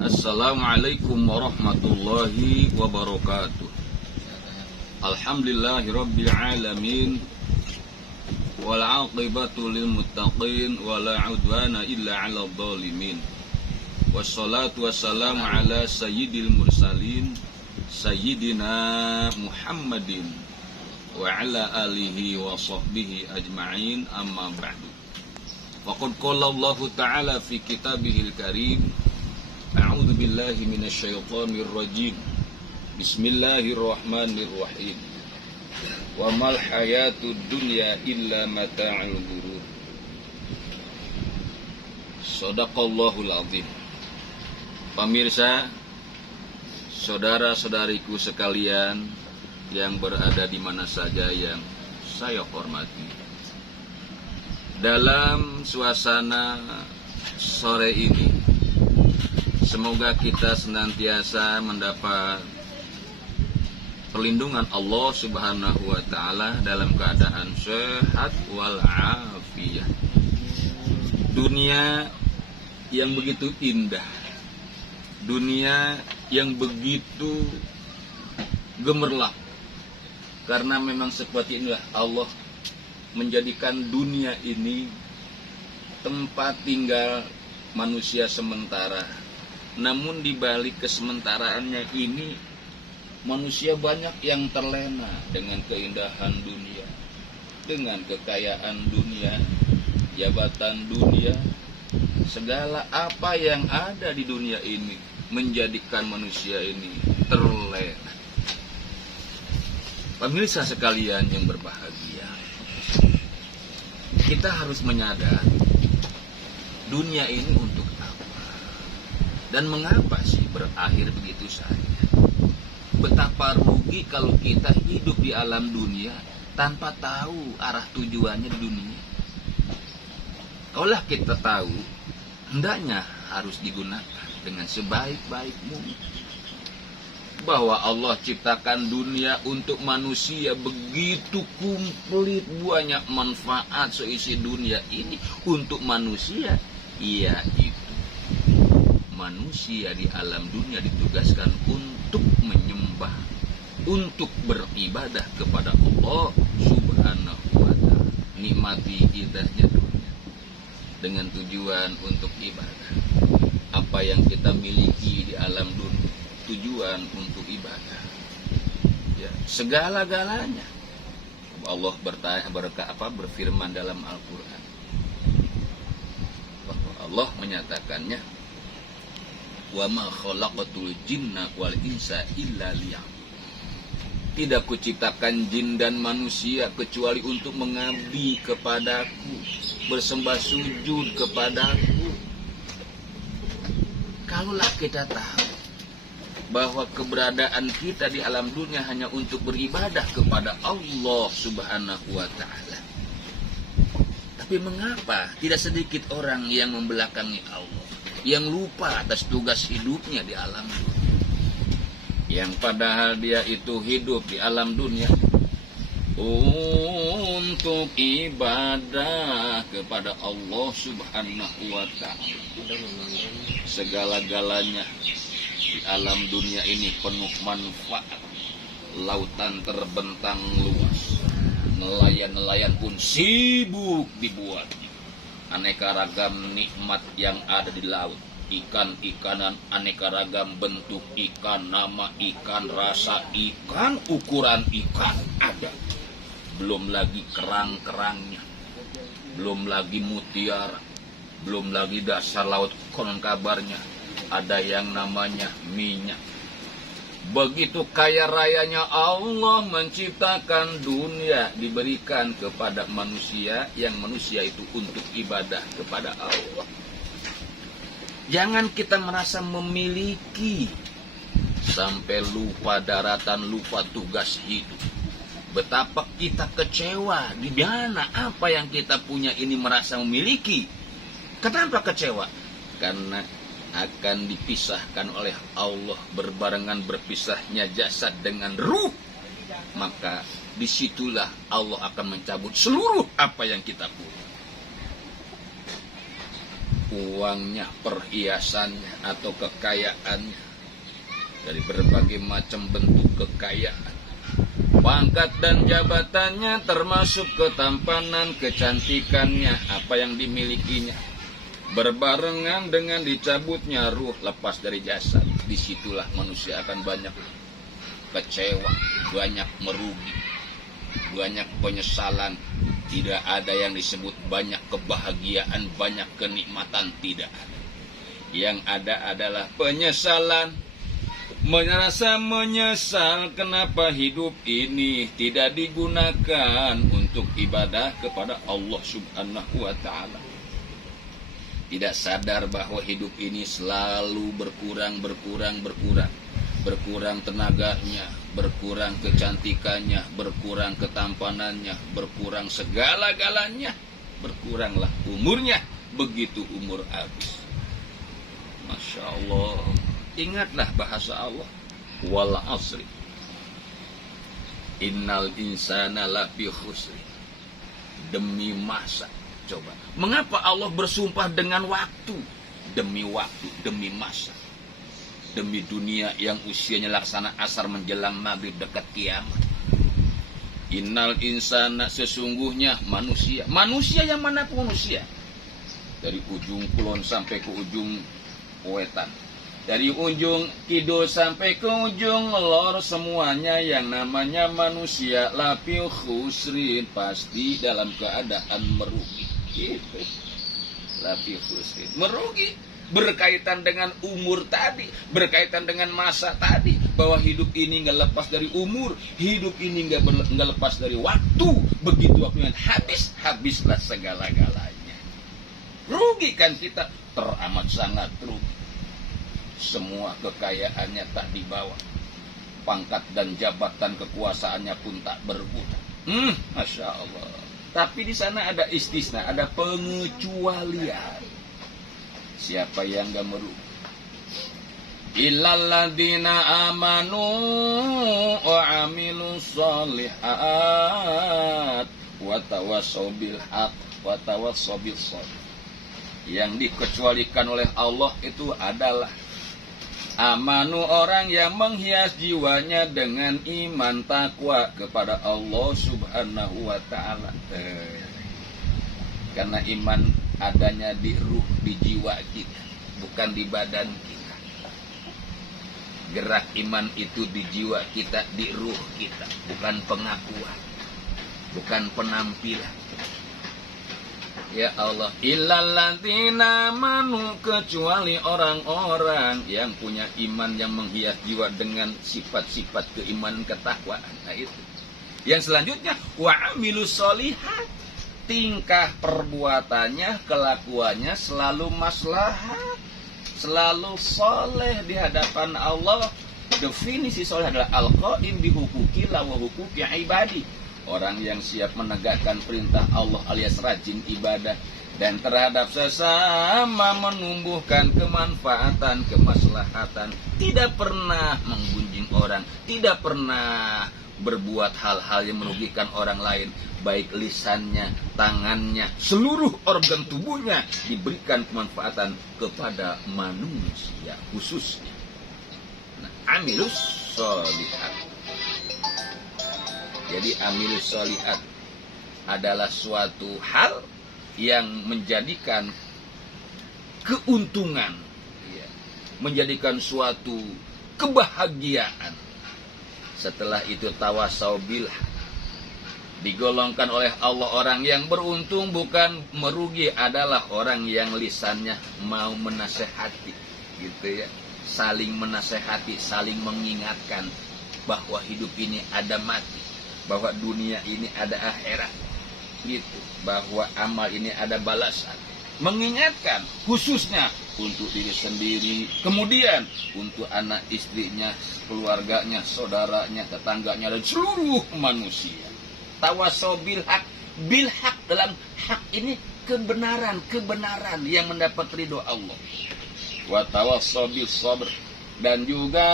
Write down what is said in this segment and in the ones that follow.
Assalamualaikum warahmatullahi wabarakatuh. Alhamdulillahirabbil alamin wal 'aqibatu lil muttaqin wala 'udwana illa 'alal zalimin. Wassalatu wassalamu ala sayyidil mursalin sayyidina Muhammadin wa ala alihi wa sahbihi ajma'in, amma ba'du. Faqad qala Allah ta'ala fi kitabihil karim, a'udzu billahi minasyaitonir rajim. Bismillahirrahmanirrahim. Wa mal hayatud dunya illa mata'ul ghurur. Shadaqallahul azim. Pemirsa, saudara-saudariku sekalian yang berada di mana saja yang saya hormati, dalam suasana sore ini, semoga kita senantiasa mendapat perlindungan Allah Subhanahu wa Ta'ala dalam keadaan sehat wal afiyah. Dunia yang begitu indah, dunia yang begitu gemerlap, karena memang seperti inilah Allah menjadikan dunia ini tempat tinggal manusia sementara. Namun di balik kesementaraannya ini, manusia banyak yang terlena dengan keindahan dunia, dengan kekayaan dunia, jabatan dunia, segala apa yang ada di dunia ini menjadikan manusia ini terlena. Pemirsa sekalian yang berbahagia, kita harus menyadari dunia ini untuk apa dan mengapa sih berakhir begitu saja. Betapa rugi kalau kita hidup di alam dunia tanpa tahu arah tujuannya di dunia. Kaulah kita tahu, hendaknya harus digunakan dengan sebaik-baik mungkin. Bahwa Allah ciptakan dunia untuk manusia begitu komplit, banyak manfaat seisi dunia ini untuk manusia. Yaitu manusia di alam dunia ditugaskan untuk menyembah, untuk beribadah kepada Allah Subhanahu wa Ta'ala. Nikmati indahnya dunia dengan tujuan untuk ibadah. Apa yang kita miliki di alam dunia tujuan untuk ibadah, ya, segala-galanya. Allah berfirman dalam Al-Quran bahwa Allah menyatakannya, wa ma khalaqatul jinna wal insa illa liya'budun. Tidak kuciptakan jin dan manusia kecuali untuk mengabdi kepadaku, bersembah sujud kepadaku. Kalaulah kita tahu bahwa keberadaan kita di alam dunia hanya untuk beribadah kepada Allah Subhanahu wa Ta'ala, tapi mengapa tidak sedikit orang yang membelakangi Allah, yang lupa atas tugas hidupnya di alam dunia, yang padahal dia itu hidup di alam dunia untuk ibadah kepada Allah Subhanahu wa Ta'ala. Segala-galanya di alam dunia ini penuh manfaat. Lautan terbentang luas, nelayan-nelayan pun sibuk dibuat. Aneka ragam nikmat yang ada di laut, ikan-ikanan aneka ragam bentuk ikan, nama ikan, rasa ikan, ukuran ikan ada. Belum lagi kerang-kerangnya, belum lagi mutiara, belum lagi dasar laut, konon kabarnya ada yang namanya minyak. Begitu kaya rayanya Allah menciptakan dunia, diberikan kepada manusia, yang manusia itu untuk ibadah kepada Allah. Jangan kita merasa memiliki sampai lupa daratan, lupa tugas hidup. Betapa kita kecewa di mana apa yang kita punya ini merasa memiliki. Kenapa kecewa? Karena akan dipisahkan oleh Allah, berbarengan berpisahnya jasad dengan ruh. Maka disitulah Allah akan mencabut seluruh apa yang kita punya. uangnya, perhiasannya, atau kekayaannya, dari berbagai macam bentuk kekayaan, pangkat dan jabatannya, termasuk ketampanan, kecantikannya, apa yang dimilikinya, berbarengan dengan dicabutnya ruh lepas dari jasad. Disitulah manusia akan banyak kecewa, banyak merugi, banyak penyesalan. Tidak ada yang disebut banyak kebahagiaan, banyak kenikmatan, tidak ada. Yang ada adalah penyesalan, merasa menyesal kenapa hidup ini tidak digunakan untuk ibadah kepada Allah Subhanahu wa ta'ala. Tidak sadar bahwa hidup ini selalu berkurang tenaganya, berkurang kecantikannya, berkurang ketampanannya, berkurang segala-galanya, berkuranglah umurnya. Begitu umur habis. Masya Allah. Ingatlah bahasa Allah, wal asri innal insana lafi khusri. Demi masa. Coba, mengapa Allah bersumpah dengan waktu? Demi waktu, demi masa, demi dunia yang usianya laksana asar menjelang maghrib dekat kiamat. Innal insana, sesungguhnya manusia. Manusia yang mana manusia? Dari ujung kulon sampai ke ujung wetan, dari ujung kidul sampai ke ujung lor, semuanya yang namanya manusia lafi khusrin, pasti dalam keadaan merugi. Gitu. Lafi khusrin, merugi. Berkaitan dengan umur tadi, berkaitan dengan masa tadi, bahwa hidup ini nggak lepas dari umur, hidup ini nggak lepas dari waktu. Begitu waktunya habis, habislah segala-galanya. Rugi kan kita, teramat sangat rugi. Semua kekayaannya tak dibawa, pangkat dan jabatan kekuasaannya pun tak berguna. Masya Allah. Tapi di sana ada istisna, ada pengecualian. Siapa yang gak merugi? Illalladzina amanu wa amilus sholihat wa tawassaw bil haq wa tawassaw bis sabr. Yang dikecualikan oleh Allah itu adalah amanu, orang yang menghias jiwanya dengan iman takwa kepada Allah Subhanahu wa ta'ala. Karena iman adanya di ruh, di jiwa kita, bukan di badan kita. Gerak iman itu di jiwa kita, di ruh kita, bukan pengakuan, bukan penampilan. Ya Allah, illalladzina amanu, kecuali orang-orang yang punya iman yang menghias jiwa dengan sifat-sifat keimanan, ketakwaan. Nah itu. Yang selanjutnya, wa amilus sholihat, tingkah perbuatannya, kelakuannya selalu maslahat, selalu soleh di hadapan Allah. Definisi soleh adalah al-qaim bihuquqi wa huquqi ibadi. Orang yang siap menegakkan perintah Allah alias rajin ibadah, dan terhadap sesama menumbuhkan kemanfaatan, kemaslahatan, tidak pernah menggunjing orang, tidak pernah berbuat hal-hal yang merugikan orang lain, baik lisannya, tangannya, seluruh organ tubuhnya diberikan kemanfaatan kepada manusia khususnya. Nah, amilus sholihat. Jadi amilus sholihat adalah suatu hal yang menjadikan keuntungan, menjadikan suatu kebahagiaan. Setelah itu tawassaw bil haq, digolongkan oleh Allah orang yang beruntung, bukan merugi, adalah orang yang lisannya mau menasehati, gitu ya, saling menasehati, saling mengingatkan bahwa hidup ini ada mati, bahwa dunia ini ada akhirat, gitu, bahwa amal ini ada balasan. Mengingatkan khususnya untuk diri sendiri, kemudian untuk anak istrinya, keluarganya, saudaranya, tetangganya, dan seluruh manusia. Tawassaw bil haq, bil haq dalam hak ini kebenaran, kebenaran yang mendapat ridho Allah. Wa tawassaw bis sabr, Dan juga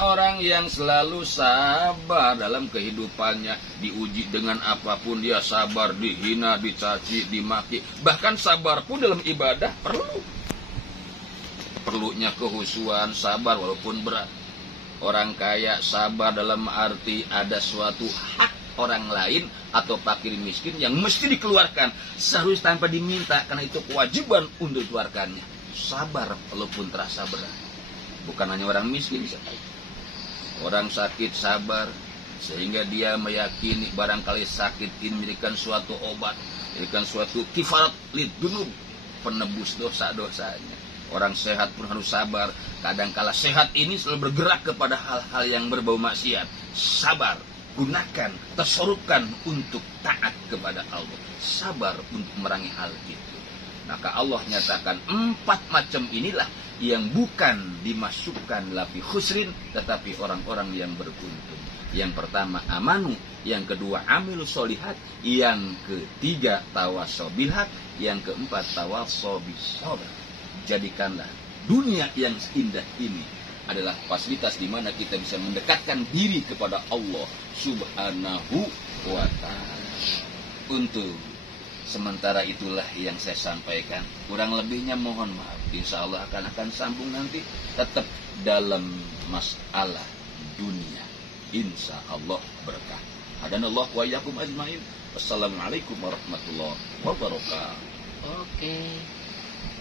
orang yang selalu sabar dalam kehidupannya, diuji dengan apapun dia sabar, dihina, dicaci, dimaki. Bahkan sabar pun dalam ibadah perlunya kehusuan, sabar walaupun berat. Orang kaya sabar dalam arti ada suatu hak orang lain atau fakir miskin yang mesti dikeluarkan seharusnya tanpa diminta, karena itu kewajiban untuk dikeluarkannya. Sabar walaupun terasa berat. Bukan hanya orang miskin, orang sakit sabar sehingga dia meyakini barangkali sakit ini memberikan suatu obat, memberikan suatu kifarat lidunub, penebus dosa-dosanya. Orang sehat pun harus sabar. Kadangkala sehat ini selalu bergerak kepada hal-hal yang berbau maksiat. Sabar, gunakan, tasarrufkan untuk taat kepada Allah. Sabar untuk memerangi hal itu. Maka Allah nyatakan 4 macam inilah yang bukan dimasukkan lafi khusrin, tetapi orang-orang yang beruntung. Yang pertama amanu, yang kedua amilu solihat, yang ketiga tawasau bilhaq, yang keempat tawasau bisabar. Jadikanlah dunia yang indah ini adalah fasilitas di mana kita bisa mendekatkan diri kepada Allah Subhanahu wa ta'ala. Untuk sementara itulah yang saya sampaikan. Kurang lebihnya mohon maaf. Insya Allah akan sambung nanti. Tetap dalam masalah dunia. Insya Allah berkah. Hadanallah wa iyyakum ajmain. Wassalamualaikum warahmatullahi wabarakatuh. Oke.